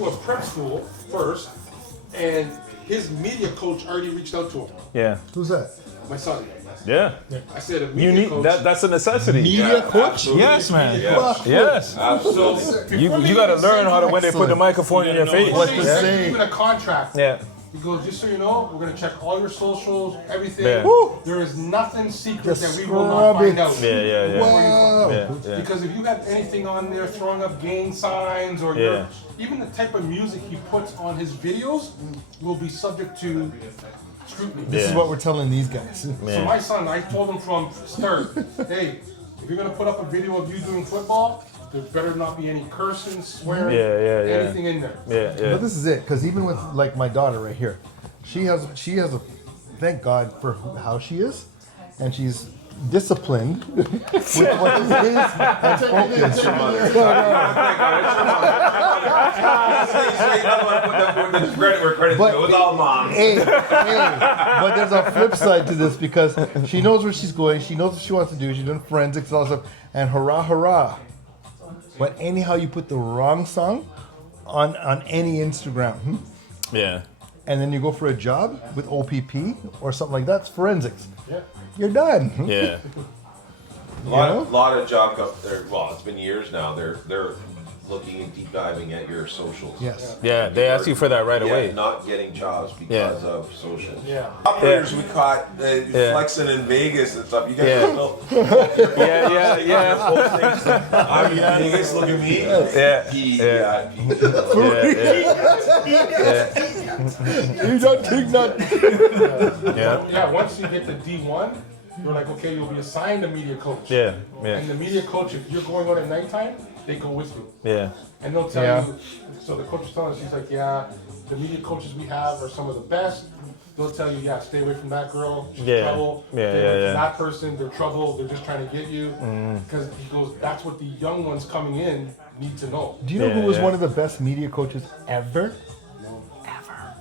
to a prep school first, and his media coach already reached out to him. Yeah. Who's that? My son. Yeah. I said a You media need coach. that's a necessity. Media coach? Absolutely. Yes, man. Yeah. Yes. Absolutely. You got to learn how to when they put the microphone in your face. What to He's say. even a contract. Yeah. He goes, just so you know, we're gonna check all your socials, everything. Yeah. Woo. There is nothing secret Just that we will scrub not find it. out. Yeah. Wow. Yeah. Because if you have anything on there throwing up gang signs or Yeah. even the type of music he puts on his videos will be subject to scrutiny. This is what we're telling these guys. So my son, I told him from start, hey, if you're gonna put up a video of you doing football, there better not be any cursing, swearing, anything in there. Yeah. But this is it, because even with like my daughter right here, she has a thank God for how she is, and she's disciplined with what she is and focused. But, It was all moms. hey, but there's a flip side to this because she knows where she's going, she knows what she wants to do, she's doing forensics and all that stuff, and hurrah. But anyhow, you put the wrong song on any Instagram, Yeah. and then you go for a job with OPP or something like that, it's forensics. Yeah. You're done. Yeah. Lot of job there. Well, it's been years now. They're looking and deep diving at your socials. Yes. Yeah. They ask you for that right away. Yeah, not getting jobs because of socials. Yeah. Operators we caught flexing in Vegas and stuff. You guys Yeah. know. Yeah. I'm in Vegas. Look at me. Yeah. You don't think that. Yeah. Yeah, once you get to D1, you're like, okay, you'll be assigned a media coach. Yeah. And the media coach, if you're going out at nighttime, they go with you. Yeah. And they'll tell Yeah. you, so the coach is telling us, he's like, yeah, the media coaches we have are some of the best. They'll tell you, yeah, stay away from that girl, she's trouble. Stay away from that person, they're trouble, they're just trying to get you. Because he goes, that's what the young ones coming in need to know. Do you know who was one of the best media coaches ever? Ever.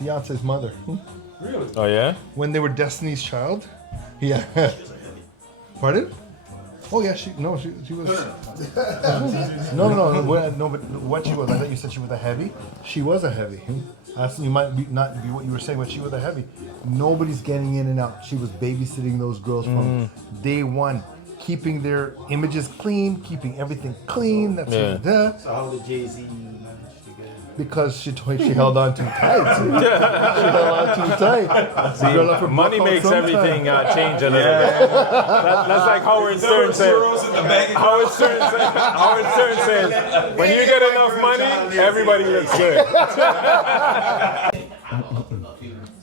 Beyonce's mother. Really? Oh yeah. When they were Destiny's Child? Yeah. Pardon? Oh yeah, she was. No, but what she was, I thought you said she was a heavy. She was a heavy. You might not be what you were saying, but she was a heavy. Nobody's getting in and out. She was babysitting those girls from day one, keeping their images clean, keeping everything clean. That's So how did Jay-Z manage to get it? because she held on too tight. She held on too tight. The girl left her Money butt out makes sometime. everything change a little bit. That's like Howard Stern said. Howard Stern says, when you get enough money, everybody looks good.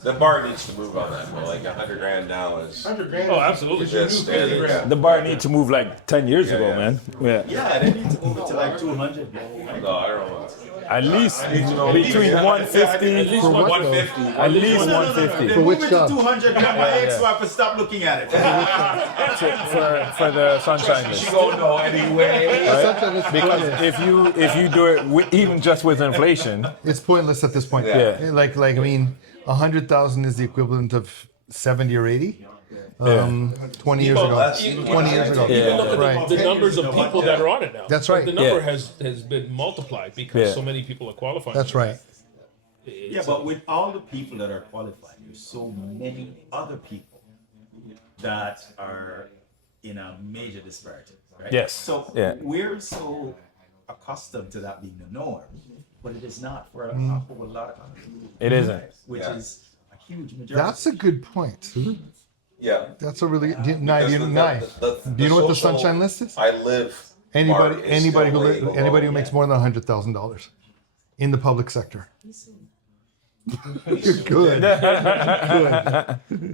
The bar needs to move on that. Well, like $100,000 now is. 100 grand. Oh, absolutely. Is your new Yes, 50 it is. grand. The bar need to move like 10 years ago, yeah. man. Yeah. Yeah, they need to move it to like 200. No, I don't know. At least between 150 For what, 150. At least 150 For which Move it job? to 200. My ex-wife will stop looking at it. for the sunshine She list. don't know anyway. Sometimes it's Because pointless. if you do it even just with inflation, It's pointless at this point. Yeah. Like I mean, 100,000 is the equivalent of 70 or 80. 20 years ago. less. 20 years ago. Yeah. Look at Right. the numbers of people that are on it now. That's right. The number Yeah. has been multiplied because Yeah. so many people are qualifying. That's right. Yeah, but with all the people that are qualified, there's so many other people that are in a major disparity, right? Yes. So Yeah. we're so accustomed to that being the norm, but it is not for a whole lot of other people, it isn't. which Yeah. is a huge majority. That's a good point. Yeah. That's a really do you Because know what the social- sunshine list is? I live. Anybody part is still way below. anybody who makes more than $100,000 in the public sector. You're good.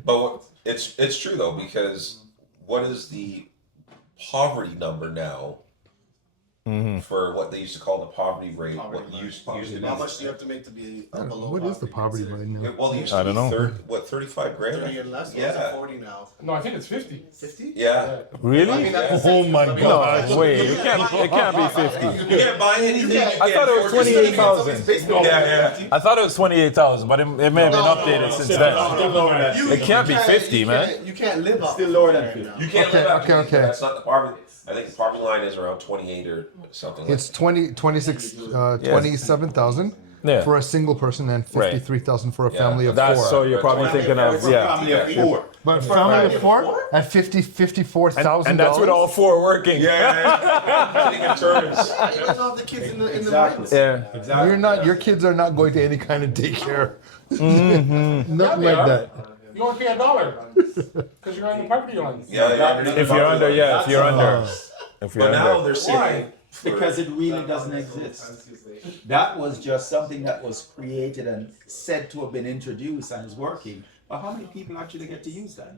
But it's true though, because what is the poverty number now for what they used to call the poverty rate? What used to be? How much do you have to make to be below What is the poverty right now? Well, it used to I be don't know. 35 grand. 30 and less? Yeah. Yeah. 40 now. No, I think it's 50. 50? Yeah. Really? Oh my God. No, wait, it can't be 50. You can't buy anything. I thought it was 28,000. Yeah. I thought it was 28,000, but it may have been updated since then. It can't be 50, man. You can't live off Still lower than right 50. now. You can't live out. Okay. That's not the poverty. I think the poverty line is around 28 or something. It's 27,000 Yeah. for a single person and Right. 53,000 for a Yeah. family of That's four. so you're probably thinking of Family of four. But family of four at 54,000. and that's with all four working. Getting in terms. Let's have the kids in the Exactly. minds. Yeah. Exactly. You're not. Your kids are not going to any kind of daycare. Nothing they like are. that. You only pay $1 because you're on the poverty line. Yeah, underneath If the you're poverty under, line. yeah, if you're under. If you're But now under. they're saying Because it really doesn't exist. That was just something that was created and said to have been introduced and is working. But how many people actually get to use that?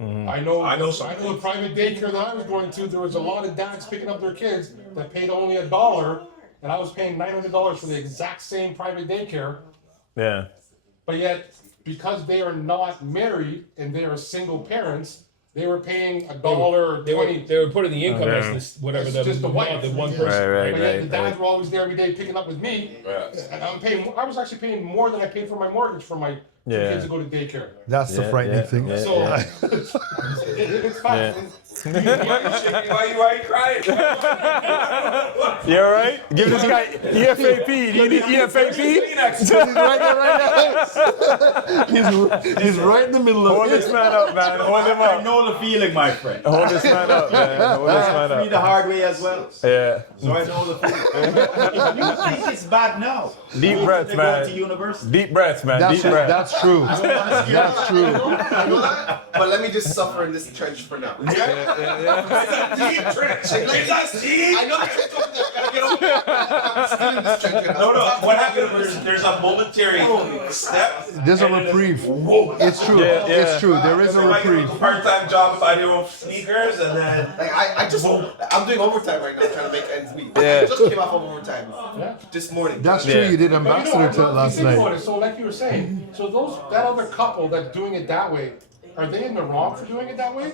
I know the private daycare that I was going to, there was a lot of dads picking up their kids that paid only $1, and I was paying $900 for the exact same private daycare. Yeah. But yet, because they are not married and they are single parents, they were paying $1 or They $20. were putting the income Okay. as this, whatever It's the just the wife. the one person. Right. But yet the dads were always there every day picking up with me, and I'm paying. I was actually paying more than I paid for my mortgage for my two Yeah. kids to go to daycare. That's the frightening thing. yeah. So it's fine. Yeah. why you crying? You all right? Give this guy EFAP. Do you need EFAP? He's right there right now. he's right in the middle of Hold it. this man up, man. Hold him I up. know the feeling, my friend. Hold this man up, man. Hold this man Me the up. hard way as well. Yeah. So I know the feeling. If you think it's bad now, Deep wait breaths, till they man. go to university. Deep breaths, man. That's, Deep breaths. that's true. That's true. I know that, but let me just suffer in this trench for now. Deep trench. I know the trench over there. I gotta get over there. I'm still in this trench. No. What happened is there's a momentary step. There's a reprieve. It's true. Yeah. It's true. There is a Like a reprieve. part-time job by your own sneakers, and then Like I'm doing overtime right now, trying to make ends meet. Yeah. I just came off of overtime this morning. That's true. Yeah. You did But you know ambassador what, to it you last think about night. it, so like you were saying, so that other couple that's doing it that way, are they in the wrong for doing it that way?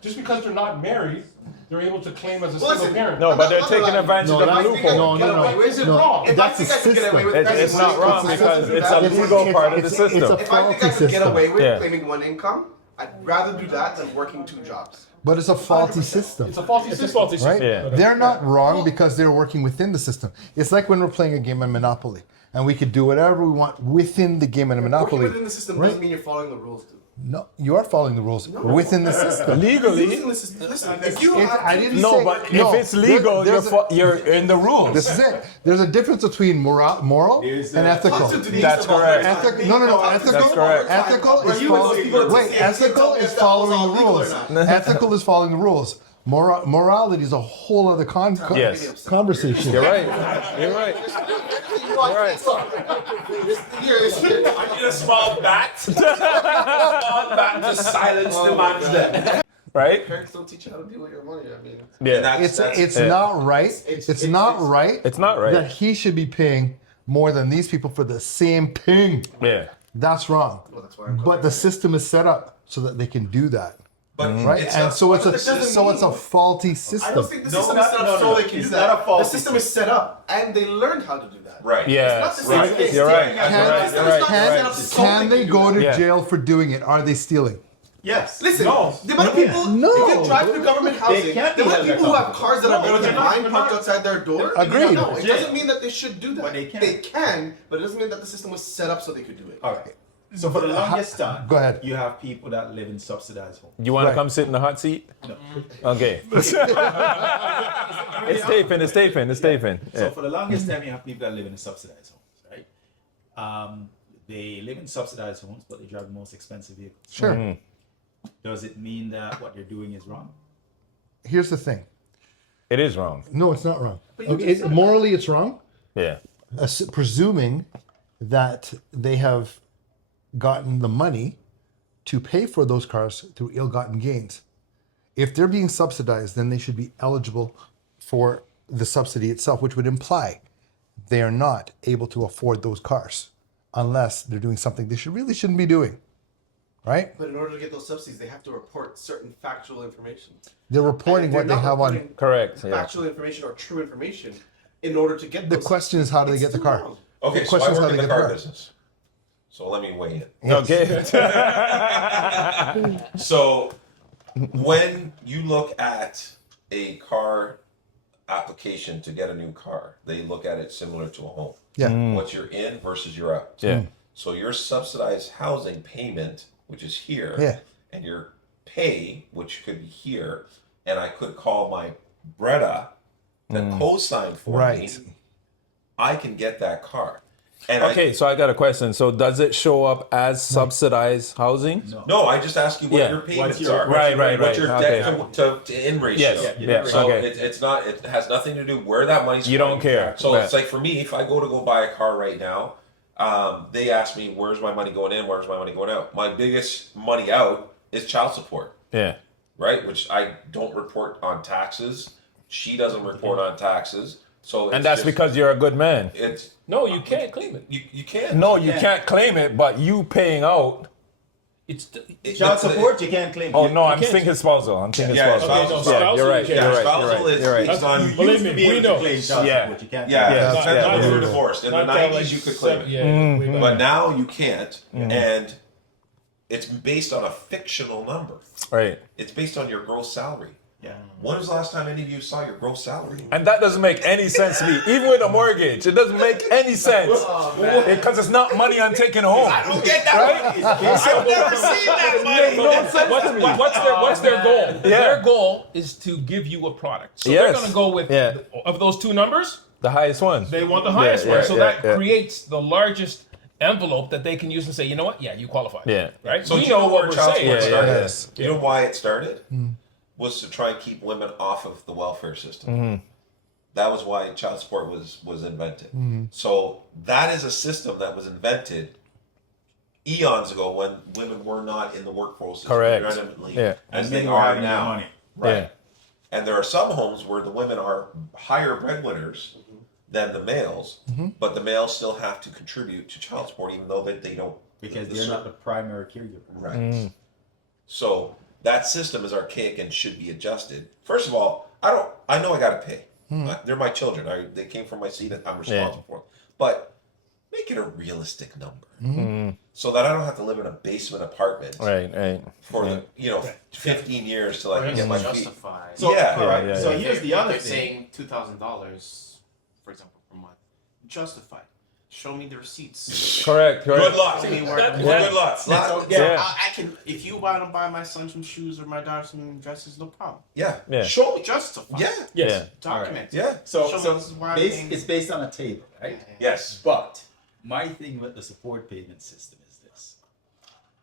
Just because they're not married, they're able to claim as a Well, single listen, parent. No, but they're taking advantage No, of the that's- loophole. no. Is it wrong? If That's I think a I can get away with system. It's not wrong because it's a legal part of the system. It's a If I think I faulty can get away system. with Yeah. claiming one income, I'd rather do that than working two jobs. But it's a faulty system. It's a faulty It's a system. faulty Right? Yeah. They're not wrong because they're working within the system. It's like when we're playing a game of Monopoly and we could do whatever we want within the game of Working Monopoly. within the system Right? doesn't mean you're following the rules, dude. No, you are following the rules within the system. Legally. Using the system. Listen, if you If- have I didn't No, say- but no, if it's legal, there's you're in the rules. This is it. There's a difference between moral There's and a- ethical. Talk to Denise That's about correct. that. No. Ethical. That's correct. Ethical Were is you those people following. that Wait, say ethical if is that was all following the legal or rules. not? Ethical is following the rules. Morality is a whole other Yes. conversation. You're right. You're right. Right. I need a small bat. Small bat to silence the man's dead. Right? Parents don't teach you how to deal with your money. I mean, Yeah. It's not right. It's not right. It's not right. that he should be paying more than these people for the same thing. Yeah. That's wrong. well, that's why I'm But the system is set up so that they can do that. But Right? it's And not- so it's but that doesn't a faulty I system. don't think the No, system not- is set up no, so no, they can it's do not a that. The faulty system is set up, and they learned how to do that. right. Yeah. It's not the same Right. thing. You're right. It's You're right. You're right. You're right. Can they go to Yeah. jail for doing it? Are they stealing? Yes. Listen, No. the amount of people No. if you drive through government housing, can't the be amount of held people who have accountable. cars that are built they're in not- line they're parked not. outside their door. Agreed. No, it Yeah. doesn't mean that they should do that. But they can. They can, but it doesn't mean that the system was set up so they could do it. All right. So for the longest time, Go ahead. you have people that live in subsidized homes. You want to Right. come sit in the hot seat? No. Okay. It's taping. It's taping. It's taping. So Yeah. for the longest time, you have people that live in subsidized homes, right? They live in subsidized homes, but they drive the most expensive vehicles. Sure. Does it mean that what they're doing is wrong? Here's the thing. It is wrong. No, it's not wrong. But you Okay, just said morally, it's wrong. Yeah. Presuming that they have gotten the money to pay for those cars through ill-gotten gains. If they're being subsidized, then they should be eligible for the subsidy itself, which would imply they are not able to afford those cars unless they're doing something they shouldn't be doing. Right? But in order to get those subsidies, they have to report certain factual information. They're reporting And what they're they not have on. reporting Correct. Yeah. Factual information or true information in order to get The those. question is, how do they It's get the still car? wrong. Okay, The so I question is how work they in the get the car car. business. So let me weigh in. Okay. So when you look at a car application to get a new car, they look at it similar to a home. Yeah. What you're in versus you're out. Yeah. So your subsidized housing payment, which is here, Yeah. and your pay, which could be here, and I could call my Bretta to co-sign for me, I can get that car. And Okay, so I got a question. So does it show up as subsidized housing? No, I just ask you what Yeah. your payments What's your- are. Right. What's your Okay. debt to in ratio? Yes. Yeah, So Okay. it's not. It has nothing to do where that money's. You don't going. care. So Right. it's like for me, if I go buy a car right now, they ask me, "Where's my money going in? Where's my money going out?" My biggest money out is child support, Yeah. right? Which I don't report on taxes. She doesn't report on taxes. So And it's that's just- because you're a good man. it's No, you can't claim it. you can't. No, you can't claim it, but you paying out. It's Child support, you can't claim. Oh no, I'm can't- thinking spousal. I'm thinking Yeah, spousal. spousal. Okay, no, Yeah, spousal you're right. you You're can't. right. Spousal is You're right. based on. You used to be able we to know. claim child Yeah. support, you can't. Yeah, Yeah. it depends when Yeah. you're divorced. In the Not till 90s, like you could claim it. Yeah, way back. But now you can't, and it's based on a fictional number. Right. It's based on your gross salary. Yeah. When was the last time any of you saw your gross salary? And that doesn't make any sense to me. Even with a mortgage, it doesn't make any sense. Because it's not money I'm taking home. I don't get that. I've never seen that money. What's their goal? Yeah. Their goal is to give you a product. So Yes. they're going to go with, Yeah. of those two numbers, The highest one. they want the highest Yeah, one. So that yeah. creates the largest envelope that they can use and say, you know what? Yeah, you qualify. Yeah. Right? So We do you know what where we're child saying. support Yeah, started? yes. You know why it started? Was to try and keep women off of the welfare system. That was why child support was invented. So that is a system that was invented eons ago when women were not in the workforce as Correct. predominantly Yeah. as And they then we're are having now. the money. Right. Yeah. And there are some homes where the women are higher breadwinners than the males, but the males still have to contribute to child support even though they don't. Because the they're ser- not the primary caregiver. Right. So that system is archaic and should be adjusted. First of all, I know I got to pay. They're my children. They came from my seed and I'm responsible for them. But make it a realistic number so that I don't have to live in a basement apartment Right. for the 15 years till I can get my feet. Justify. So, Yeah. all right. Yeah, So yeah. here's the other They're thing. saying $2,000, for example, per month. Justify. Show me the receipts. Correct. Good luck. Tell me where- Good luck. So, Yeah. I can, if you want to buy my son some shoes or my daughter some dresses, no problem. Yeah. Yeah. Show me. Justify. Yeah. Yes. Document. Yeah. So, Show me so this is why I'm base, paying- it's based on a table, right? Yes. But my thing with the support payment system is this: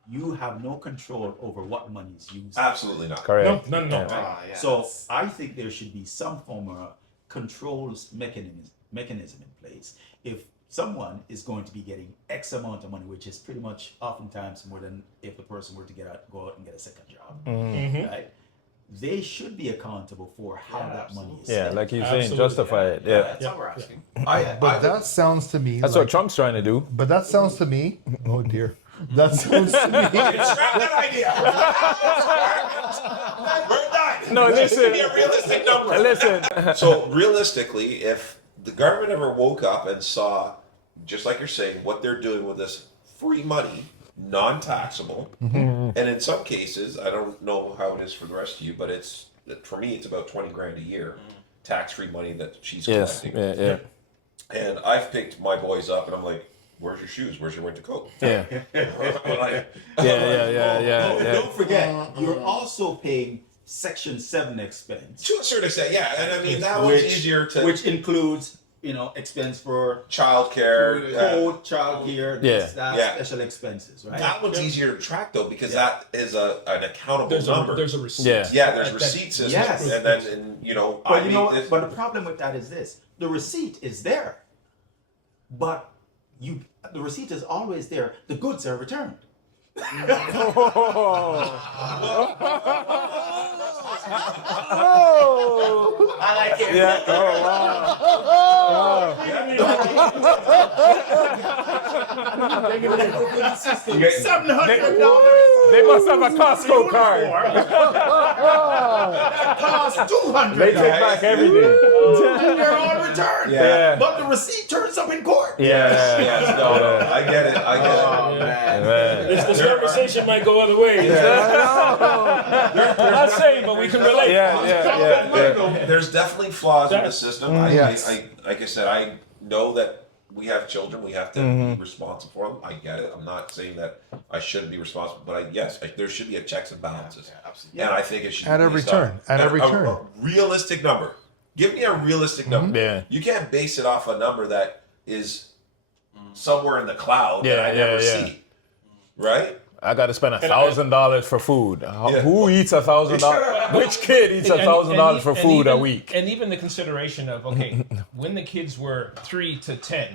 you have no control over what money is used. Absolutely not. Correct. No. Yeah. Ah, yeah, So that's- I think there should be some form of controls mechanism in place. If someone is going to be getting X amount of money, which is pretty much oftentimes more than if the person were to go out and get a second job, right? They should be accountable for how that money is Yeah, spent. like you're saying, Absolutely. justify it. Yeah. That's all we're asking. But that sounds to me. That's like, what Trump's trying to do. But that sounds to me. Oh dear. That sounds to me. Scrap that idea. We're done. No, Let's listen. give me a realistic number. Listen. So realistically, if the government ever woke up and saw, just like you're saying, what they're doing with this free money, non-taxable, and in some cases, I don't know how it is for the rest of you, but it's for me, it's about 20 grand a year, tax-free money that she's Yes. collecting. Yeah. And I've picked my boys up, and I'm like, "Where's your shoes? Where's your winter coat?" Yeah. Like, Oh, don't forget, you're also paying Section 7 expense. to a certain extent, yeah. And I mean, that was easier to Which includes, expense for childcare. code, childcare, this, that, Yeah. special expenses, right? That one's easier to track though because that is an accountable There's number. a receipt. Yeah. Yeah, there's That- receipt systems, Yes. and then I But you know need what? this. But the problem with that is this: the receipt is there, but the receipt is always there. The goods are returned. I like it. Yeah. Oh, wow. $700. They must have a Costco card. That costs $200. They take back everything. And they're on return. Yeah. But the receipt turns up in court. Yes, no, I get it. This conversation might go other ways. Not saying, but we can relate. Yeah. There's definitely flaws in the system. Yes. Like I said, I know that we have children. We have to be responsible for them. I get it. I'm not saying that I shouldn't be responsible, but there should be a checks and balances. Yeah, absolutely. And I think it should At be every based turn, on at every turn. a realistic number. Give me a realistic number. Yeah. You can't base it off a number that is somewhere in the cloud that I never see. Right? I got to spend $1,000 for food. Who eats $1,000? Which kid eats $1,000 for food a week? And even the consideration of when the kids were 3 to 10,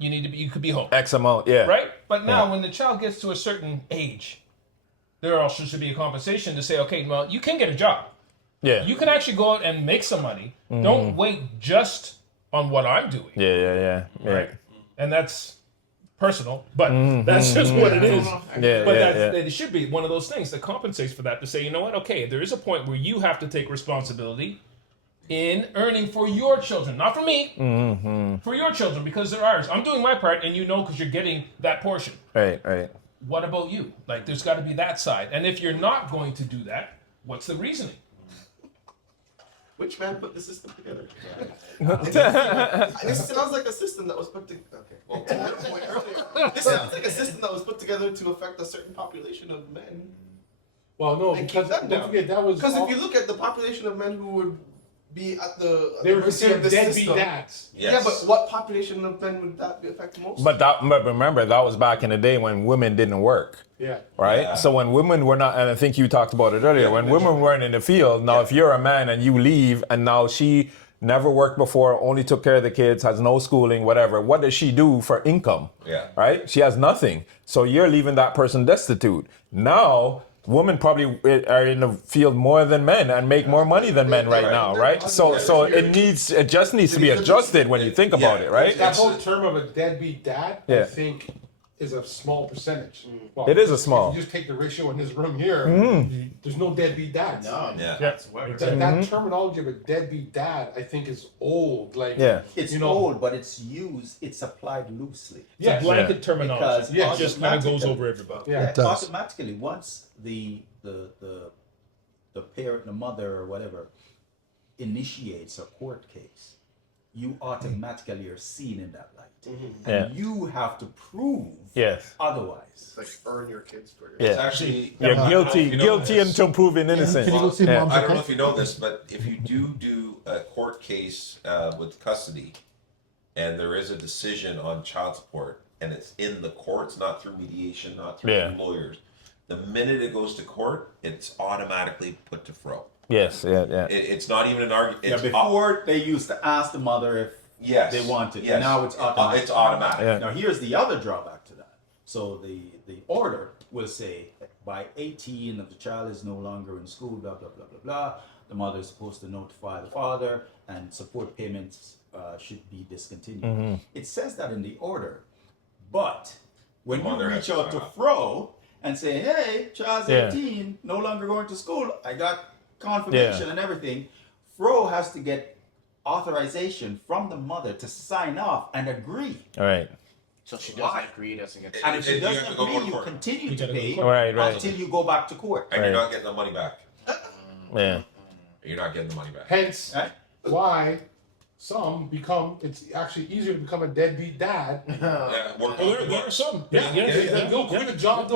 you could be home. X amount, yeah. Right? But now when the child gets to a certain age, there also should be a compensation to say, okay, well, you can get a job. Yeah. You can actually go out and make some money. Don't wait just on what I'm doing. Yeah. Right? And that's personal, but that's just what it is. But it should be one of those things that compensates for that, to say, you know what, okay, there is a point where you have to take responsibility in earning for your children, not for me, for your children, because they're ours. I'm doing my part, and because you're getting that portion. Right. What about you? Like, there's got to be that side. And if you're not going to do that, what's the reasoning? Which man put the system together? This sounds like a system that was put together. Okay, well, to that point earlier, this sounds like a system that was put together to affect a certain population of men. Well, no, And because keep them don't down. forget that was Because all- if you look at the population of men who would be at the they were mercy of considered the deadbeat system. dads. Yes. Yeah, but what population of men would that affect most? But remember, that was back in the day when women didn't work. Yeah. Right? Yeah. So when women were not, and I think you talked about it earlier, when women weren't in the field, now if you're a man and you leave and now she never worked before, only took care of the kids, has no schooling, whatever, what does she do for income? Yeah. Right? She has nothing. So you're leaving that person destitute. Now, women probably are in the field more than men and make more money than men right now, right? So it just needs to be adjusted when you think about it, right? That whole term of a deadbeat dad, I Yeah. think, is a small percentage. Well, It is a small. If you just take the ratio in this room here, there's no deadbeat dads. No, Yeah. that's where That terminology of a deadbeat dad, I think, is old. Like, Yeah. It's old, but it's applied loosely. It's a blanket Because terminology. It just kind of goes automatically- over everybody. Yeah. It does. Automatically, once the parent, the mother, or whatever, initiates a court case, you automatically are seen in that light, and you have to prove Yes. otherwise. It's like earn your kids for your It's Yeah. actually You're I don't know if you know guilty this. until proven innocent. Can you go see Yeah. mom's I don't know okay? if you know this, but if you do a court case with custody, and there is a decision on child support, and it's in the courts, not through mediation, not through Yeah. lawyers, the minute it goes to court, it's automatically put to fro. Yes, yeah. It's not even an argument. Yeah, before they used to ask the mother if Yes. they wanted. Yes. Now it's automatic. It's automatic. Yeah. Now here's the other drawback to that. So the order will say by 18, if the child is no longer in school, blah blah blah blah blah, the mother is supposed to notify the father, and support payments should be discontinued. It says that in the order, but when The you mother has reach to out to sign off. Fro and say, "Hey, child's Yeah. 18, no longer going to school. I got confirmation and everything," Fro has to get authorization from the mother to sign off and agree. All right. So she doesn't agree, doesn't get. And if she You have doesn't to go agree, to you court. continue to gotta go to pay court. Right. until you go back to court. And Right. you're not getting the money back. Yeah. You're not getting the money back. hence Right? why it's actually easier to become a deadbeat dad. Yeah, work Well, on the there are books. some. They'll quit a job,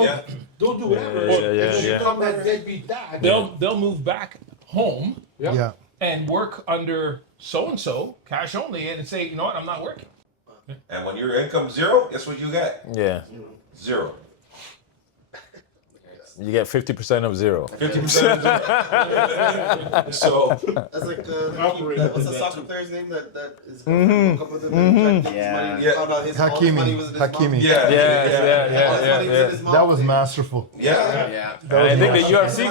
they'll do whatever. Yeah. If you become that deadbeat dad, They'll move back home Yeah. and work under so and so, cash only, and say, you know what, I'm not working. And when your income's zero, guess what you get? Yeah. Zero. You get 50% of zero. 50%. So That's like Operator what's the did that soccer player's name that is woke up with him and tried to get his money. Yeah. Found out all his money was in his mouth. Hakimi. yeah. All his money was in his mouth. That was masterful. Yeah. Yeah. And I think the UFC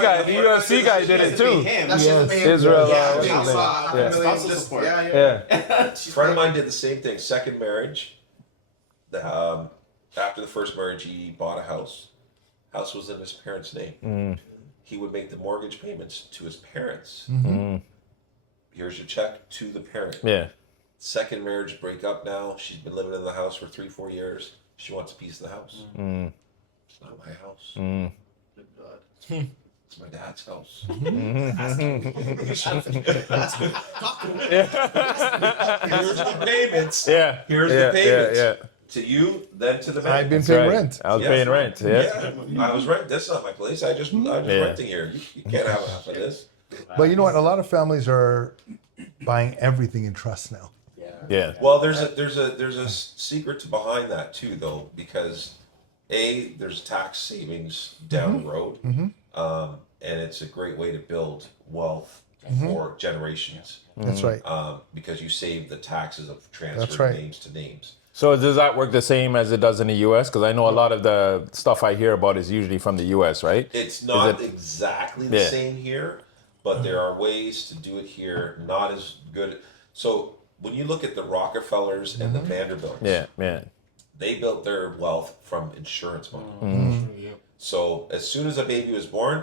guy did it too. That shit pay him. Israel, Yeah, what's his I name? saw Yeah. $500,000 just- yeah. Yeah. A friend of mine did the same thing. Second marriage. After the first marriage, he bought a house, House was in his parents' name. He would make the mortgage payments to his parents. Here's your check to the parent. Yeah. Second marriage break up now. She's been living in the house for 3-4 years. She wants a piece of the house. It's not my house. Good God. It's my dad's house. Here's the payments. Yeah. Here's yeah, the payments. Yeah. To you, then to the bank. I've been That's paying right. rent. I was Yes. paying rent. Yeah. Yeah, I was renting. That's not my place. I'm just renting here. You can't have half of this. But you know what? A lot of families are buying everything in trust now. Yeah. Well, there's a secret to behind that too, though, because there's tax savings down the road, and it's a great way to build wealth for generations. That's right. Because you save the taxes of transfer That's right. names to names. So does that work the same as it does in the U.S.? Because I know a lot of the stuff I hear about is usually from the U.S., right? It's not it- exactly the same here, but there are ways to do it here, not as good. So when you look at the Rockefellers and the Vanderbilts, Yeah. they built their wealth from insurance money. So as soon as a baby was born,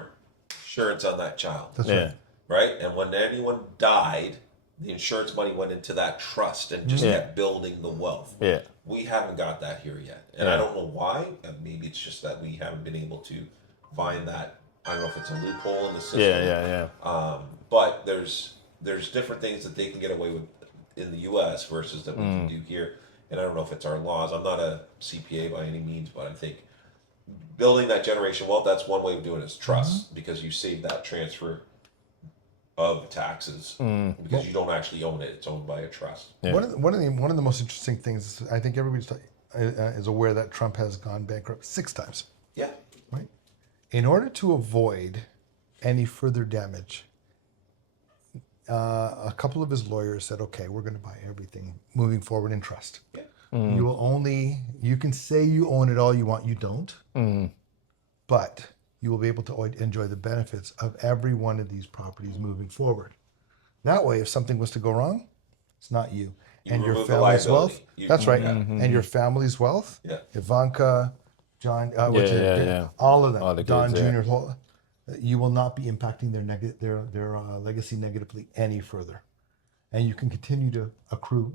insurance on that child, That's Yeah. right? And when anyone died, the insurance money went into that trust and just kept building the wealth. Yeah. We haven't got that here yet, and I don't know why. Maybe it's just that we haven't been able to find that. I don't know if it's a loophole in the system. Yeah. But there's different things that they can get away with in the U.S. versus that we can do here. And I don't know if it's our laws. I'm not a CPA by any means, but I think building that generation wealth, that's one way of doing it is trust, because you save that transfer of taxes because you don't actually own it. It's owned by a trust. Yeah. One of the most interesting things, I think everybody's is aware that Trump has gone bankrupt 6 times. Yeah. Right? In order to avoid any further damage, a couple of his lawyers said, okay, we're going to buy everything moving forward in trust. Yeah. You can say you own it all you want, you don't. But you will be able to enjoy the benefits of every one of these properties moving forward. That way, if something was to go wrong, it's not you. And your remove the family's wealth. liability. That's right. Yeah. And your family's wealth. Yeah. Ivanka, John, Yeah. all of them. All the Don kids, yeah. Jr. You will not be impacting their legacy negatively any further, and you can continue to accrue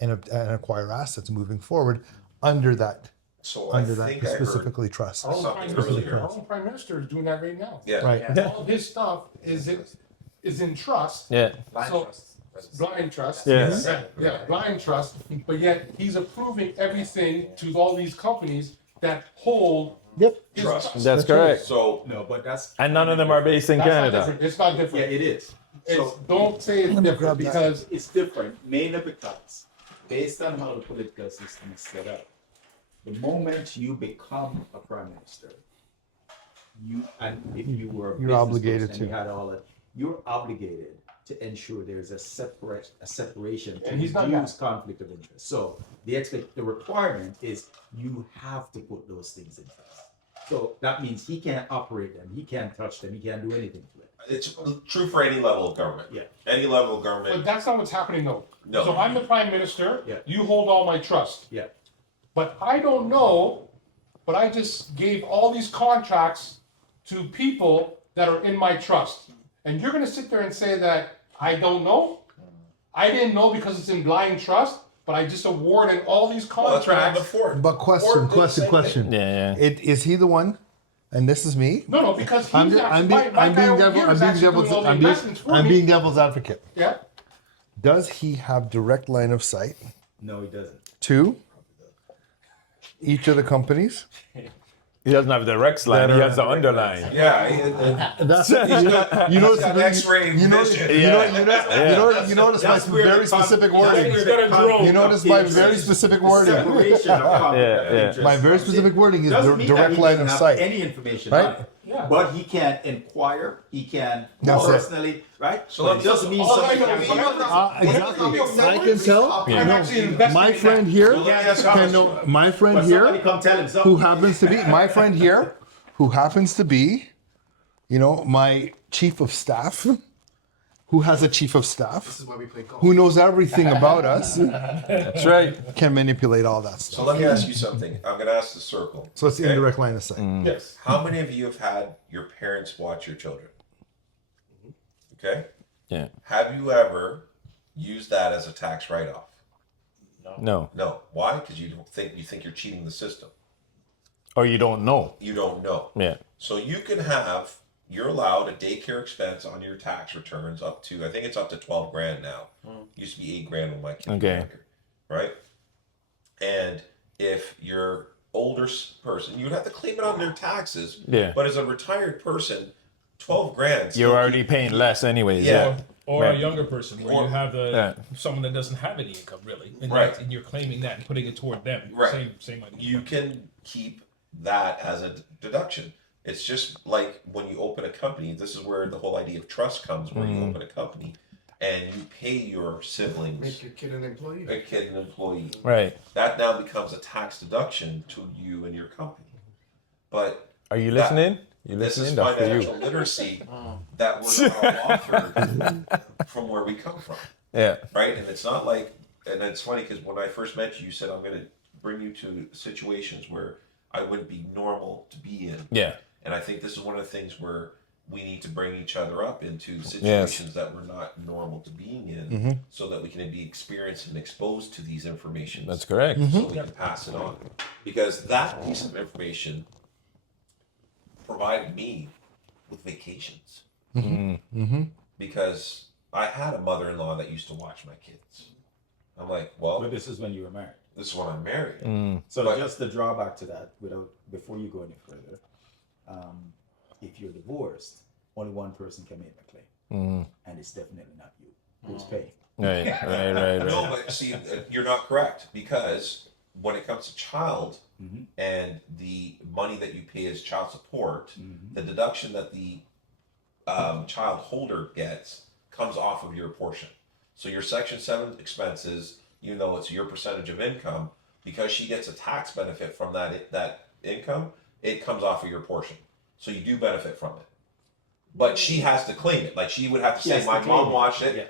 and acquire assets moving forward under that. So I think I heard specifically trust. Our own something Prime Minister, earlier. our own Prime Minister is doing that right now. Yeah. Right. All of his stuff is in trust. Yeah. So, blind trust. Yes. Yeah, blind trust. But yet he's approving everything to all these companies that hold Yep. his Trust. That's correct. So No, but that's And none of them are based in That's not Canada. different. It's not yeah, different. it is. It's, don't say it's different because It's different, mainly because based on how the political system is set up, the moment you become a prime minister, if you were a business obligated person and to. you had all that, you're obligated to ensure there's a separation to And he's not reduce conflict of interest. So the requirement is you have to put those things in place. So that means he can't operate them, he can't touch them, he can't do anything to it. it's true for any level of government. Yeah. Any level of but government. that's not what's happening though. No. So I'm the Prime Minister. Yeah. You hold all my trust. Yeah. But I don't know, but I just gave all these contracts to people that are in my trust. And you're going to sit there and say that I don't know? I didn't know because it's in blind trust, but I just awarded all these Well, that's what happened contracts. before. But Ford did the same question. thing. Yeah. Is he the one? And this is me. No, because he's I'm actually, my guy over here is actually doing all the investments for me. being devil's advocate. Yeah. Does he have direct line of sight No, he doesn't. to each of the companies? He doesn't have the Rex line, he has the underline. Yeah. That's You got X-ray vision. you notice my very specific wording. He's got a drone. You notice my very specific wording. Separation of conflict of Yeah. interest. My very specific wording is Doesn't mean that direct he line doesn't of have sight. Any information Right? on it. Yeah. But he can inquire. He can That's it. personally, right? So But let- it doesn't mean all somebody I know can is- Exactly. I can tell. I'm actually investing My in friend that. here, Well, let me ask you how much- my friend But somebody here, come tell him who something. happens to be my friend here, who happens to be, my chief of staff, who has a chief of staff, This is why we play golf. who knows everything about us, That's right. can manipulate all that So stuff. let me ask you something. I'm going to ask the circle. So it's the okay? indirect line of sight. Yes. How many of you have had your parents watch your children? Okay. Yeah. Have you ever used that as a tax write-off? No. No. Why? Because you think you're cheating the system. Or you don't know. You don't know. Yeah. So you're allowed a daycare expense on your tax returns up to, I think it's up to 12 grand now. Used to be 8 grand when my kids were Okay. younger, right? And if you're older person, you would have to claim it on their taxes. Yeah. But as a retired person, 12 grand. You're already paying less anyways. Yeah. Or Right. a younger person where you have someone that doesn't have any income really, and, Right. and you're claiming that and putting it toward them. Right. Same idea. You can keep that as a deduction. It's just like when you open a company, this is where the whole idea of trust comes, where you open a company and you pay your siblings, Make your kid an employee. a kid an employee. Right. That now becomes a tax deduction to you and your company. But Are you listening? You this is listening? That's for financial you. literacy that we're now offered from where we come from, Yeah. right? And it's not like, and it's funny because when I first met you, you said, I'm going to bring you to situations where I wouldn't be normal to be in. Yeah. And I think this is one of the things where we need to bring each other up into situations that we're not normal to being in, so that we can be experienced and exposed to these information. That's correct. So we can pass it on. Because that piece of information provided me with vacations. Because I had a mother-in-law that used to watch my kids. I'm like, well, But this is when you were married. this is when I'm married. So But- just the drawback to that, before you go any further, if you're divorced, only one person can make the claim, and it's definitely not you who's paying. Right. Right. No, but see, you're not correct, because when it comes to child and the money that you pay as child support, the deduction that the child holder gets comes off of your portion. So your Section 7 expenses, even though it's your percentage of income, because she gets a tax benefit from that income, it comes off of your portion. So you do benefit from it. But she has to claim it. Like she would have to She say, has to my claim mom it. watched it. Yeah.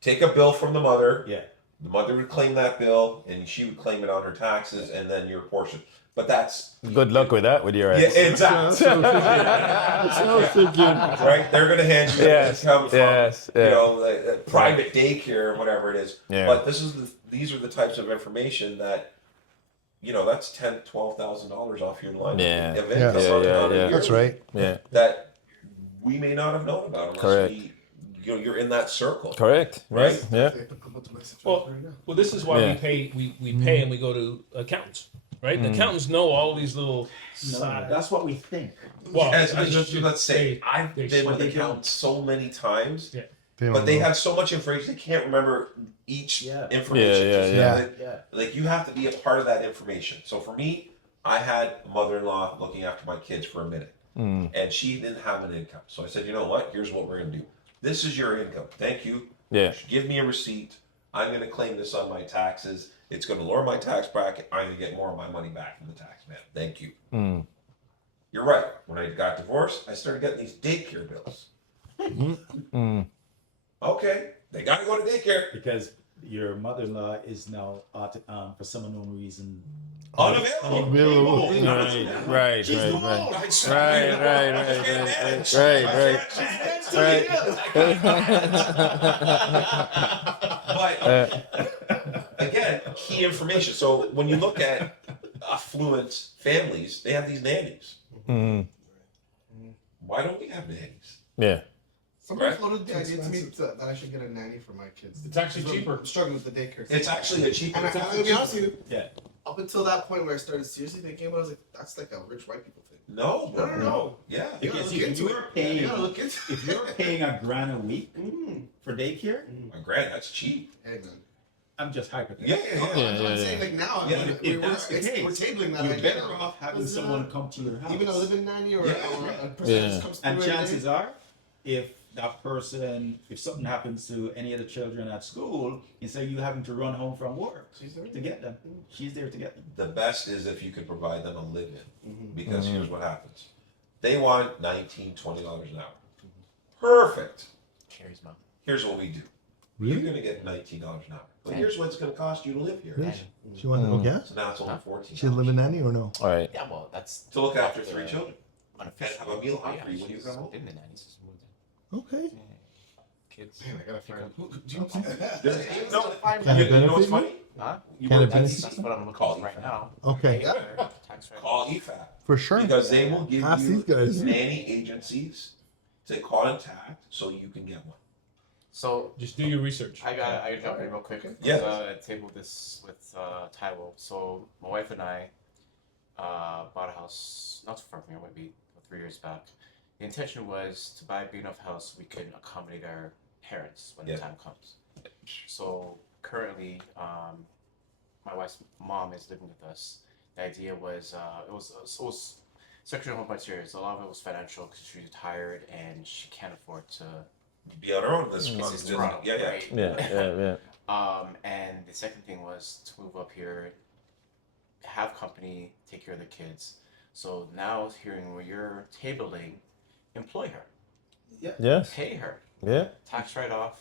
Take a bill from the mother. Yeah. The mother would claim that bill, and she would claim it on her taxes, and then your portion. But that's Good luck with that with your ex. yeah, exactly. Right? They're going to hand you Yes, income from yes, yeah. you know private daycare or whatever it is. Yeah. But these are the types of information that that's $10,000-$12,000 off your line Yeah. of income. Yeah. That's right. Yeah. That we may not have known about unless Correct. you're in that circle. Correct. Right? Yeah. Applicable to my situation right now. Well, this is why Yeah. we pay and we go to accountants, right? The accountants know all these little side. That's what we think. Well, Let's say I've they- been with they accountants so many times, Yeah. but they have so much information they can't remember each Yeah. information. Yeah, Just, yeah. like you have to be a part of that information. So for me, I had a mother-in-law looking after my kids for a minute, and she didn't have an income. So I said, you know what? Here's what we're gonna do. This is your income. Thank you. Yeah. Give me a receipt. I'm gonna claim this on my taxes. It's gonna lower my tax bracket. I'm gonna get more of my money back from the tax man. Thank you. You're right. When I got divorced, I started getting these daycare bills. Okay, they gotta go to daycare. Because your mother-in-law is now, for some unknown reason, Unavailable. Right. But again, key information. So when you look at affluent families, they have these nannies. Why don't we have nannies? Yeah. Somebody Right. floated the idea to me that I should get a nanny for my kids. It's actually cheaper. I'm struggling with the daycare. It's actually a cheaper. And I'm gonna be honest with you. yeah. Up until that point where I started seriously thinking about it, I was like, that's like a rich white people thing. No. Yeah. You gotta Because look if into you're it. paying, You gotta look into if you're paying $1,000 a week for daycare, My grand, that's cheap. Hey man. I'm just Yeah, hypothetical. I'm saying like now, Yeah, if that's the case, we're tabling that You're idea better now. off having Because, someone come to your house. even a live-in nanny or Yeah. a person just comes through And every chances day. are, if that person, if something happens to any of the children at school, instead of you having to run home from work She's there. to get them, she's there to get them. The best is if you could provide them a live-in, because Mm-hmm. here's what happens: they want $19, $20 an hour. Perfect. Carrie's mom. here's what we do. Really? You're gonna get $19 an hour. But here's what it's gonna cost you to live here. Really? She wanted to go So now it's only 14. She live in nanny or no? All right. Yeah, well, that's To look after 3 children. unofficial. And have a meal Oh, hungry when you she's come home. in the nannies, just moved in. Okay. Kids. Man, I gotta figure out who could do Okay. There's- No, Can it you know what's benefit funny? Huh? You Can work it at benefit That's what I'm looking Call at right now. Okay. Tax rate. Call EFAP. For sure. Because they will give Ask you these guys. nanny agencies to contact so you can get one. So Just do your research. I gotta jump in real quick. Yeah. I tabled this with Taiwo. So my wife and I bought a house not too far from here, maybe 3 years back. The intention was to buy a big enough house we can accommodate our parents when Yeah. the time comes. So currently, my wife's mom is living with us. The idea was it was section home criteria. So a lot of it was financial because she's retired and she can't afford to. Be on our own. This This month, is isn't it? Toronto, Yeah, yeah. right? Yeah. And the second thing was to move up here, have company, take care of the kids. So now hearing where you're tabling, employ her, Yes. pay her, Yeah. tax write off,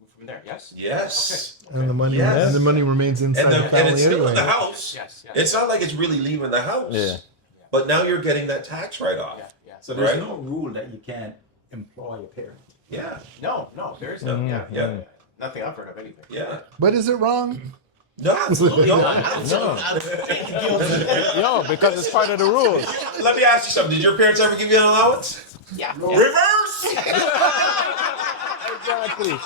move from there. Yes. Yes. Okay. And the money Yes. and the money remains inside And, the and family it's still anyway. in the house. Yes. Yes. It's not like it's really leaving the house. Yeah. But now you're getting that tax write-off. Yeah. Yeah. So there's Right. no rule that you can't employ a parent. Yeah. No, there is no. Yeah. Yeah. Nothing I've heard of anything. Yeah. But is it wrong? No, absolutely not. Yo, because it's part of the rules. Let me ask you something. Did your parents ever give you an allowance? Yeah. Reverse! Exactly.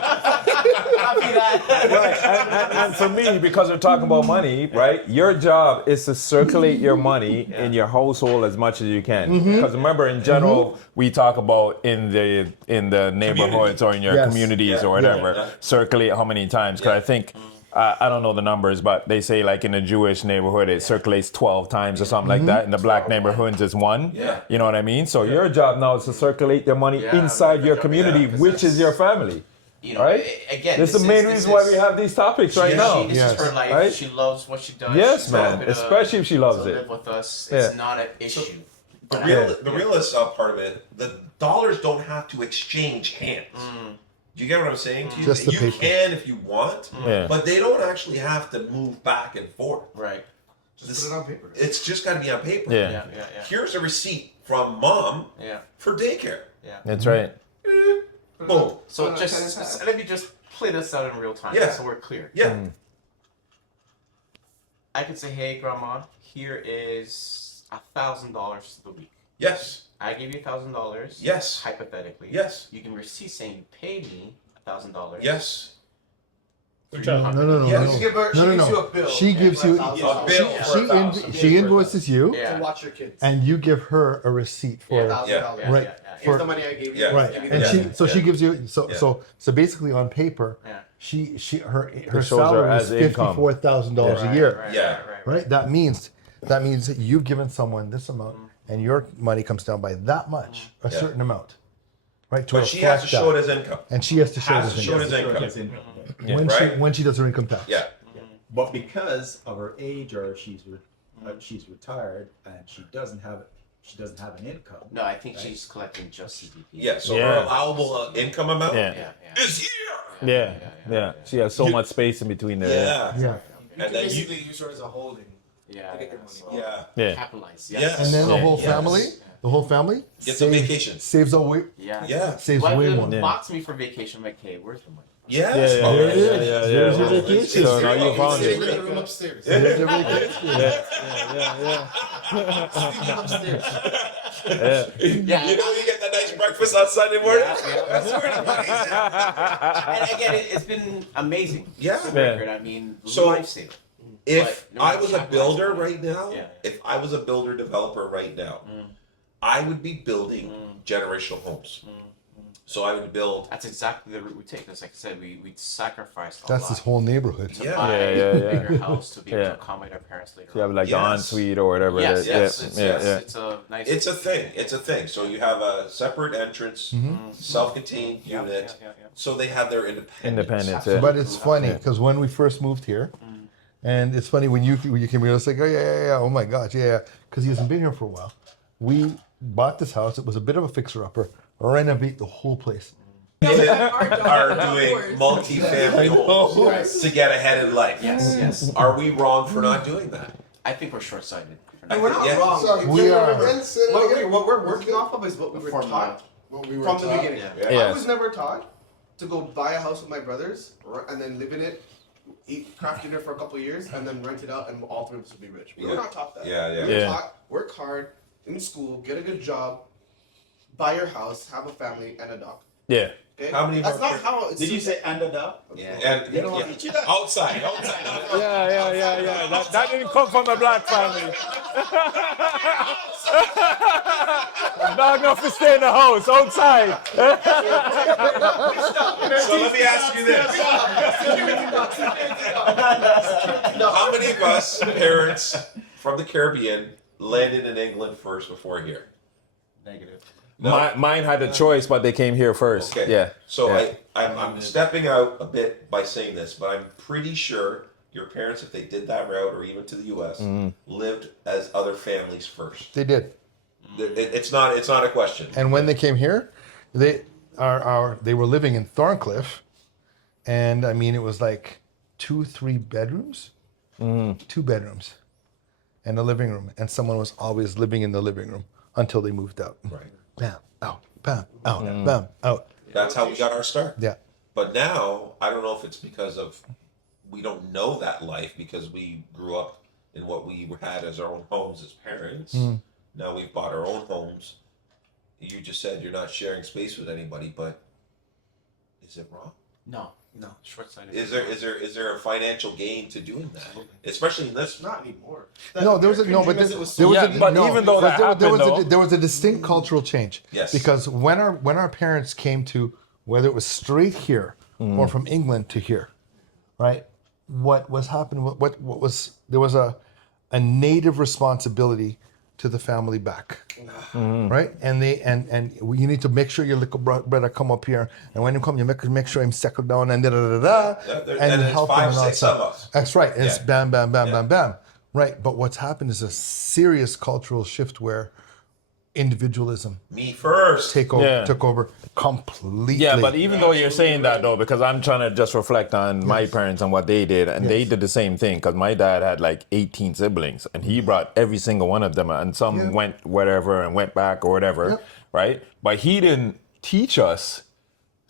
Copy that. Right. And for me, because we're talking about money, right? Your job is to circulate your money in your household as much as you can. Because remember, in general, we talk about in the neighborhoods or in your Yes. communities Yeah. or whatever, Yeah. circulate how many times. Because I think. I don't know the numbers, but they say like in a Jewish neighborhood it circulates 12 times or something like that. In the black neighborhoods it's 1. Yeah. You know what I mean? So your job now is to circulate your money Yeah, inside your yeah, community, because which is your family. You know, Right? Again, This is the main reason why we have these topics right now. This Yes. is her life. Right? She loves what she does. Yes, She's man. happy to- Especially if she loves to it. live with us. Yeah. It's not an issue. The realist part of it, the dollars don't have to exchange hands. Do you get what I'm saying to you? Just the You paper. can if you want, Yeah. but they don't actually have to move back and forth. Right. Just put it on paper. It's just got to be on paper. Yeah. Yeah. Here's a receipt from mom Yeah. for daycare. That's right. Boom. So let me just play this out in real time, Yeah. so we're clear. Yeah. I could say, hey, grandma, here is $1,000 to the week. Yes. I give you $1,000. Yes. Hypothetically. Yes. You can receive saying you paid me $1,000. Yes. Which No, no. Yes. You give her, she No, no, gives no. you a bill. She gives you- $5,000 A bill for She, $1,000. she invoices you, Yeah. to watch your kids. and you give her a receipt for Yeah. $1,000. Yeah. Right. Yeah. Here's the money I gave you. Yeah. right. Give me And the she rest. so she Yeah. gives you so Yeah. so basically on paper, Yeah. her shows her salary as is income. $54,000 Yeah. a year. Yeah. Right? That means that you've given someone this amount, and your money comes down by that much, a Yeah. certain amount, right? To But she has to reflect show that. it as income. And she has to show Has this to show it as income. income. Yes, income. Right. when she does her income tax. Yeah. But because of her age or she's retired and she doesn't have an income. No, I think she's collecting just CDP. Yeah. So Yeah. her allowable income amount Yeah. is here. Yeah. She has so much space in between there. Yeah. Yeah. You And can then you. basically use her as a holding. Yeah. To get your money. So Yeah. Yeah. Capitalize. Yes. And then the Yeah. whole Yes. family, Get some vacation. saves away, Yeah. Yeah. saves Well, way if more. it Yeah. box me for vacation, I'm like, hey, where's the money? Yes. Yeah, Oh, There it is. yeah, There's your yeah. vacation. So now you found Sitting it. in the room upstairs. There's your vacation. Sleeping upstairs. Yeah. Yeah. You know, you get that nice breakfast on Sunday morning. That's where the money's at. And again, it's been amazing. Yeah. For the record, I mean, So- lifesaver. If But no I matter was a what builder happens, right now, Yeah. if I was a builder developer right now, I would be building generational homes. So I would build. That's exactly the route we take. Because like I said, we sacrificed a That's lot this whole neighborhood. to Yeah. buy Yeah, a yeah. bigger house to be able Yeah. to accommodate our parents later You have on. like the Yes. ensuite or whatever. Yes, that- yes, yeah. it's a nice. It's a thing. It's a thing. So you have a separate entrance, self-contained Yeah, unit. yeah. So they have their independence. Independence. Yeah. But it's funny because when we first moved here, and it's funny when you came here, it's like, oh yeah, oh my gosh, yeah, because he hasn't been here for a while. We bought this house. It was a bit of a fixer-upper. renovate the whole place. Are doing multi-family homes to get ahead in life. Yes. Are we wrong for not doing that? I think we're short-sighted. And we're not Yeah. wrong. Sorry, We say are- it again, say it again. What we're working off of is what we were taught What we were from the taught. beginning. Yeah. Yes. I was never taught to go buy a house with my brothers and then live in it, eat craft dinner for a couple of years, and then rent it out, and all three of us would be rich. We were not taught that. Yeah, yeah. We were Yeah. taught work hard in school, get a good job, buy your house, have a family, and a dog. Yeah. Okay? How many That's more- not how. It's Did you say underdog? Yeah. And You know what? outside. Yeah. That didn't come from a black family. Dog enough to stay in the house, outside. So let me ask you this. How many of us parents from the Caribbean landed in England first before here? Negative. No. Mine had a choice, but they came here first. Okay. Yeah. So Yeah. I'm stepping out a bit by saying this, but I'm pretty sure your parents, if they did that route or even to the U.S., lived as other families first. They did. It's not a question. And when they came here, they were living in Thorncliffe, and I mean it was like 2-3 bedrooms, 2 bedrooms, and a living room, and someone was always living in the living room until they moved out. Right. Bam, out, bam, out, bam, out. That's how we got our start. Yeah. But now, I don't know if it's because of we don't know that life because we grew up in what we had as our own homes as parents. Now we've bought our own homes. You just said you're not sharing space with anybody, but is it wrong? No. Short-sighted. Is there a financial gain to doing that? Especially in this. Not anymore. No, there was a no, but there was even though that happened, there was a distinct cultural change. Yes. Because when our parents came to, whether it was straight here or from England to here, right? What was happening? What was there was a native responsibility to the family back, right? And you need to make sure your little brother come up here, and when you come, you make sure him settle down and And it's help him 5, and all 6 that. of us. That's right. It's Yeah. bam, bam, bam, bam, bam. Right. But what's happened is a serious cultural shift where individualism Me first. took over completely. Yeah, but even though you're saying that though, because I'm trying to just reflect on my parents and what they did, and they did the same thing. Because my dad had like 18 siblings, and he brought every single one of them, and some went whatever and went back or whatever, right? But he didn't teach us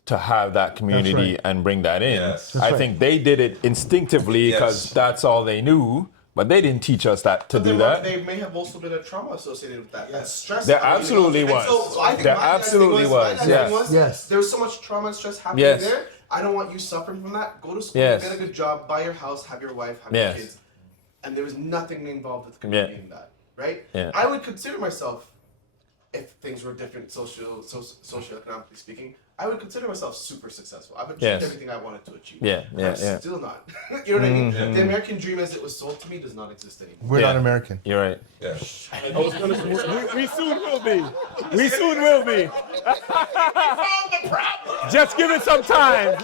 to have that community right. and bring that in. Yes. That's I right. think they did it instinctively because Yes. that's all they knew. But they didn't teach us that to do that. They may have also been a trauma associated with that. That stress. There element. absolutely And was. So I think There my dad's thing absolutely was, my dad's yes. thing was, Yes. there was so much trauma and stress happening Yes. there. I don't want you suffering from that. Go to school, Yes. get a good job, buy your house, have your wife, have Yes. your kids. And there was nothing involved with the community in that, right? Yeah. I would consider myself, if things were different socioeconomically speaking, I would consider myself super successful. I've achieved Yes. everything I wanted to achieve. Yeah, yeah, I'm yeah. still not. You know what I mean? The American dream as it was sold to me does not exist anymore. We're Yeah. not American. You're right. Yeah. We soon will be. We soon will be. Just give it some time.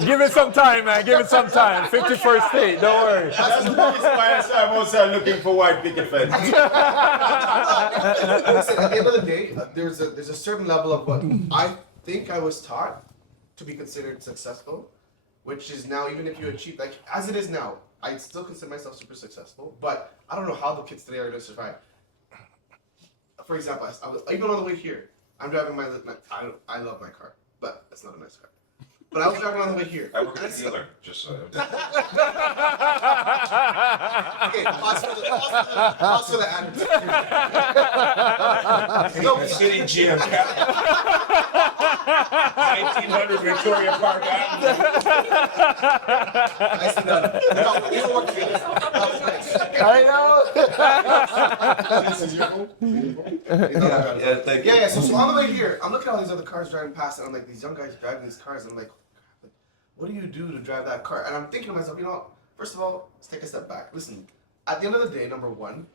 Give it some time, man. Give it some time. 51st state. Don't worry. That's why I'm also looking for white picket fence. Listen, at the end of the day, there's a certain level of what I think I was taught to be considered successful, which is now, even if you achieve, like as it is now, I still consider myself super successful, but I don't know how the kids today are going to survive. For example, I was, even on the way here, I'm driving I love my car, but it's not a nice car. But I was driving on the way here. I work at a dealer. Just so. Okay, pause for the attitude. No, City GM cap. 1900 Victoria Park Avenue. Nice and done. No, we don't work together. That was nice. Yeah, thank you. Yeah, so on the way here, I'm looking at all these other cars driving past, and I'm like, these young guys driving these cars, and I'm like, what do you do to drive that car? And I'm thinking to myself, first of all, let's take a step back. Listen, at the end of the day, number one,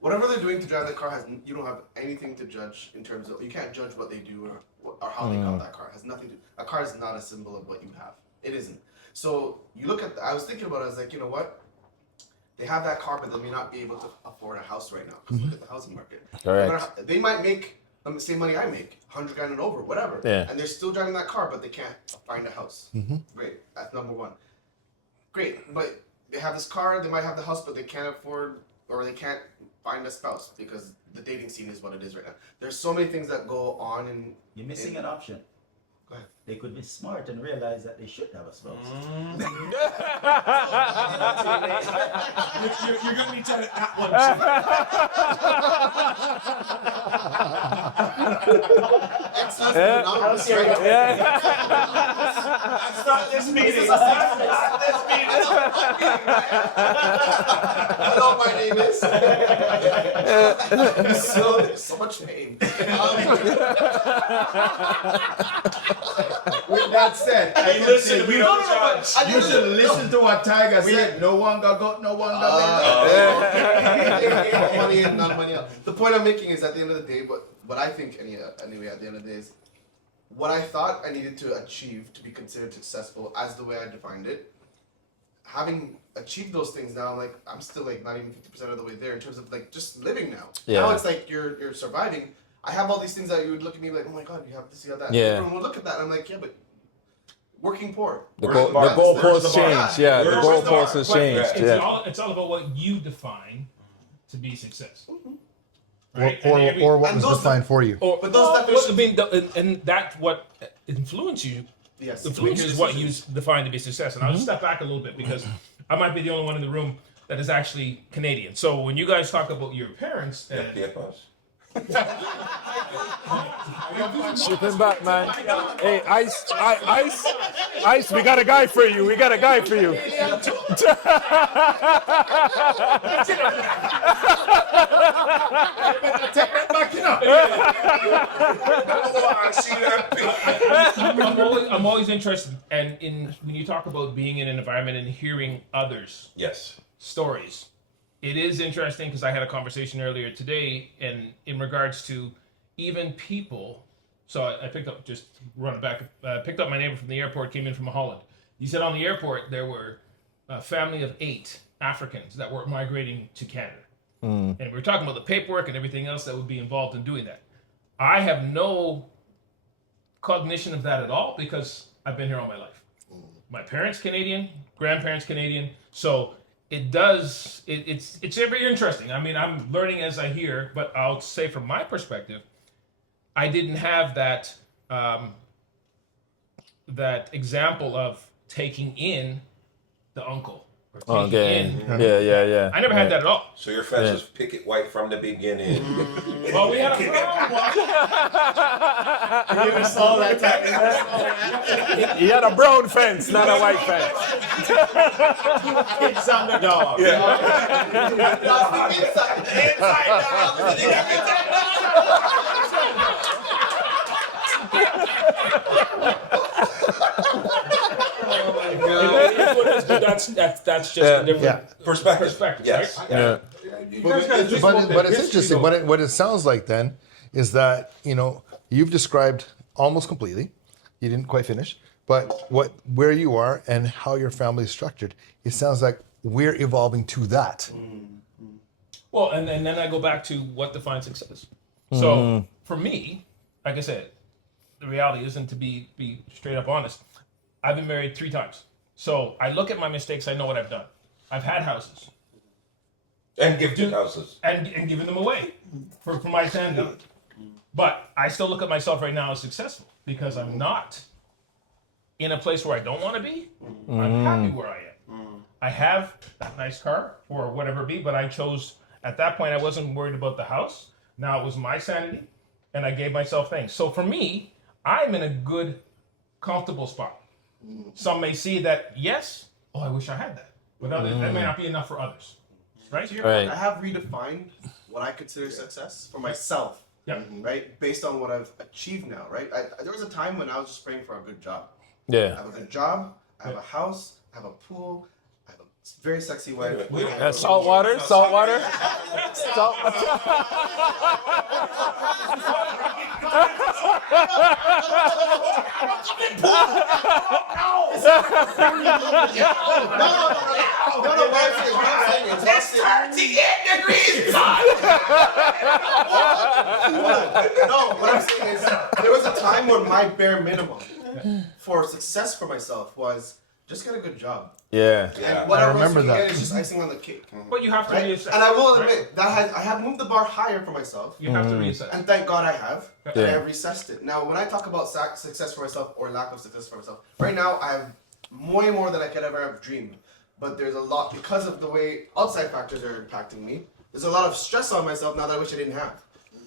whatever they're doing to drive that car you don't have anything to judge in terms of, you can't judge what they do or how they got that car. It has nothing to do. A car is not a symbol of what you have. It isn't. So you look at, I was thinking about it, I was like, you know what? they have that car, but they may not be able to afford a house right now because look at the housing market. Correct. They might make the same money I make, 100 grand and over, whatever. Yeah. And they're still driving that car, but they can't find a house. Great, that's number one. Great, but they have this car, they might have the house, but they can't afford or they can't find a spouse because the dating scene is what it is right now. There's so many things that go on and You're missing an option. Go ahead. They could be smart and realize that they should have a spouse. You're going to be telling that one. Ex-husband, anonymous, right? That's not this meeting. That's not this meeting. Hello, my name is. So there's so much pain. With that said, I can listen, say we you, don't judge. you should listen to what Tiger said. No one got no one got Money in, not money out. The point I'm making is at the end of the day, what I think anyway at the end of the day is what I thought I needed to achieve to be considered successful as the way I defined it. Having achieved those things now, like I'm still like not even 50% of the way there in terms of like just living now. Yeah. Now it's like you're surviving. I have all these things that you would look at me like, oh my god, you have this, you have that. Yeah. Everyone would look at that and I'm like, yeah, but working poor. The Where's the bar? goalposts Where's the bar? changed. Yeah, the Where's the goalposts bar? has changed. Yeah. It's all about what you define to be success. Or, Right? or, And every- or what and was those- defined for you. Or, But those well, definitions- I mean, and that's what influences you. Yes. Influences what you define to be success. And I'll just step back a little bit because I might be the only one in the room that is actually Canadian. So when you guys talk about your parents, and Shipping back, man. Hey, Ice, we got a guy for you. We got a guy for you. I'm always interested, and in when you talk about being in an environment and hearing others' Yes. stories, it is interesting because I had a conversation earlier today, and in regards to even people. So I picked up, just run it back. Picked up my neighbor from the airport, came in from Holland. He said on the airport there were a family of 8 Africans that were migrating to Canada, and we were talking about the paperwork and everything else that would be involved in doing that. I have no cognition of that at all because I've been here all my life. My parents Canadian, grandparents Canadian, so it does. It's very interesting. I mean, I'm learning as I hear, but I'll say from my perspective, I didn't have that that example of taking in the uncle. Or taking Okay. in. Yeah. I never had that at all. So your fence was picket white from the beginning. Well, we had a brown one. You never saw that time. He had a brown fence, not a white fence. It's underdog. That's just a different Perspective. right? Yes. Yeah. But it's interesting. What it sounds like then is that you've described almost completely. You didn't quite finish, but where you are and how your family is structured. It sounds like we're evolving to that. Well, and then I go back to what defines success. So for me, like I said, the reality isn't to be straight up honest. I've been married 3 times. So I look at my mistakes, I know what I've done. I've had houses. And gifted houses. And given them away for my sanity. But I still look at myself right now as successful because I'm not in a place where I don't want to be. I'm happy where I am. I have that nice car or whatever it be, but I chose, at that point, I wasn't worried about the house. Now it was my sanity, and I gave myself things. So for me, I'm in a good, comfortable spot. Some may see that, yes, I wish I had that. But that may not be enough for others. Right? Right. I have redefined what I consider success for myself. Yeah. Right? Based on what I've achieved now, right? There was a time when I was just praying for a good job. I Yeah. have a good job, I have a house, I have a pool, I have a very sexy wife. Salt water. No, what I'm saying is, 38 degrees, son! No, what I'm saying is, there was a time when my bare minimum for success for myself was just get a good job. Yeah. And whatever else remember you that. get is just icing on the cake. But you have to Right? reassess. And I will right? admit that I have moved the bar higher for myself. You have to reassess. And thank God I have. And I Yeah. have recessed it. Now, when I talk about success for myself or lack of success for myself, right now I have way more than I could ever have dreamed. But there's a lot, because of the way outside factors are impacting me, there's a lot of stress on myself now that I wish I didn't have.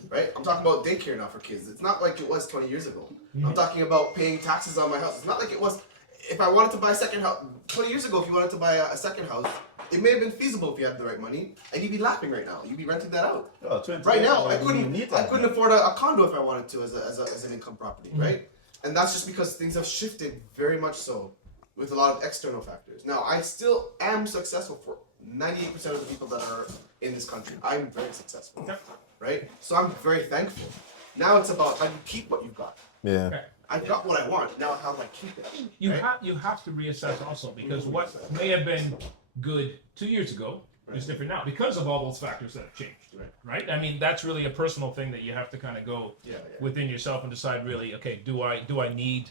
Right? I'm talking about daycare now for kids. It's not like it was 20 years ago. I'm talking about paying taxes on my house. It's not like it was, if I wanted to buy a second house, 20 years ago, if you wanted to buy a second house, it may have been feasible if you had the right money, and you'd be laughing right now. You'd be renting that out. Oh, 20 Right years now, ago, I you need that. couldn't afford a condo if I wanted to as an income property, right? And that's just because things have shifted very much so with a lot of external factors. Now, I still am successful for 98% of the people that are in this country. I'm very successful, right? So I'm very thankful. Now it's about how you keep what you've got. Yeah. Okay. I got what I want. Now how do I keep it? right? You have to reassess also, because what may have been good 2 years ago is different now because of all those factors that have changed. Right? I mean, that's really a personal thing that you have to kind of go within yourself and decide really, okay, do I need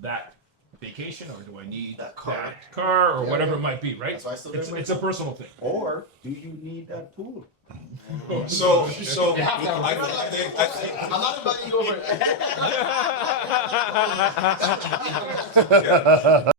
that vacation, or do I need That car. or whatever it might be, right? That's why I still drive my It's a personal thing. Or do you need that pool? So You have to have a- I think I'm not inviting you over. yeah.